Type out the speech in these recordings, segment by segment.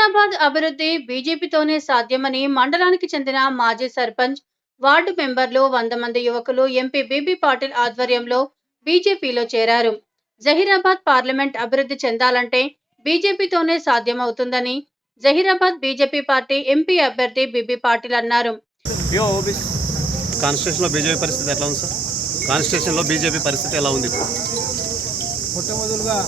జహీరాబాద్ అభివృద్ధి బీజేపీతోనే సాధ్యమని మండలానికి చెందిన మాజీ సర్పంచ్, వార్డు మెంబర్లు 100 మంది యువకులు ఎంపీ బీబీ పాటిల్ ఆధ్వర్యంలో బీజేపీలో చేరారు. జహీరాబాద్ పార్లమెంట్ అభివృద్ధి చెందాలంటే బీజేపీతోనే సాధ్యమవుతుందని జహీరాబాద్ బీజేపీ పార్టీ ఎంపీ అభ్యర్థి బీబీ పాటిల్ అన్నారు. కాన్స్టిట్యూషన్లో బీజేపీ పరిస్థితి ఎట్లా ఉంది సార్? కాన్స్టిట్యూషన్లో బీజేపీ పరిస్థితి ఎలా ఉంది? మొట్టమొదలుగా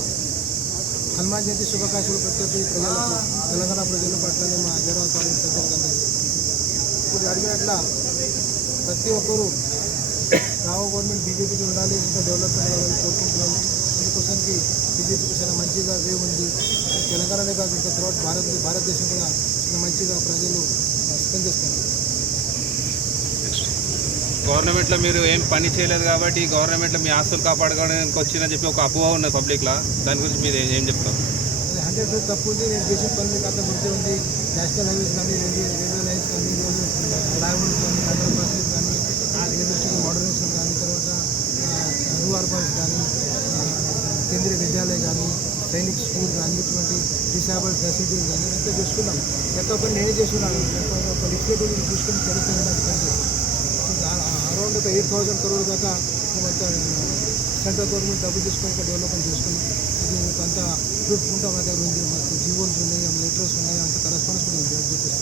హనుమాన్ జయంతి శుభాకాంక్షలు ప్రతి ఒక్కరి ప్రజలకు, తెలంగాణ ప్రజల పట్ల మా హైదరాబాద్ పార్లమెంట్ ప్రజలకు ఇప్పుడు అడిగినట్ల ప్రతి ఒక్కరూ రావు గవర్నమెంట్ బీజేపీకి ఉండాలి, ఇంకా డెవలప్మెంట్ కావాలని కోరుకుంటున్నాను. అందుకోసానికి బీజేపీకి చాలా మంచిగా వేవ్ ఉంది. తెలంగాణనే కాదు, ఇంకా తర్వాత భారతదేశం కూడా చాలా మంచిగా ప్రజలు స్పందిస్తున్నారు. గవర్నమెంట్లో మీరు ఏం పని చేయలేదు కాబట్టి గవర్నమెంట్లో మీ ఆస్తులు కాపాడుకోవడానికి వచ్చిందని చెప్పి ఒక అపోహ ఉన్నది పబ్లిక్లో. దాని గురించి మీరు ఏం చెప్తారు? 100% తప్పు ఉంది. నేను చేసిన పని మీకు అంతా గుర్తే ఉంది. నేషనల్ హైవేస్ కానీ, రైల్వే లైన్స్ కానీ, ఫ్లైఓవర్స్ కానీ, అండర్ పాసెస్ కానీ, రైల్వే స్టేషన్ మోడర్నైజేషన్ కానీ, తర్వాత రూ అర్బన్స్ కానీ, కేంద్రీయ విద్యాలయ కానీ, సైనిక్ స్కూల్ కానీ, ఇటువంటి డిసాబుల్డ్ ఫెసిలిటీస్ కానీ అంతా చూసుకున్నాం. ఎంత పని నేనే చేస్తున్నాను. ఒక లిక్విడ్ చూసుకుని తెలుస్తుంది. అరౌండ్ ఒక 8,000 crore దాకా మేమంతా సెంట్రల్ గవర్నమెంట్ డబ్బులు తీసుకొని డెవలప్మెంట్ చేసుకున్నాం. ఇది అంతా ప్రూఫ్ ఉంటాం. మా దగ్గర ఉంది, మాకు జీవోల్స్ ఉన్నాయి, లెటర్స్ ఉన్నాయి, అంత కరెస్పాండెన్స్ కూడా చూపిస్తాం.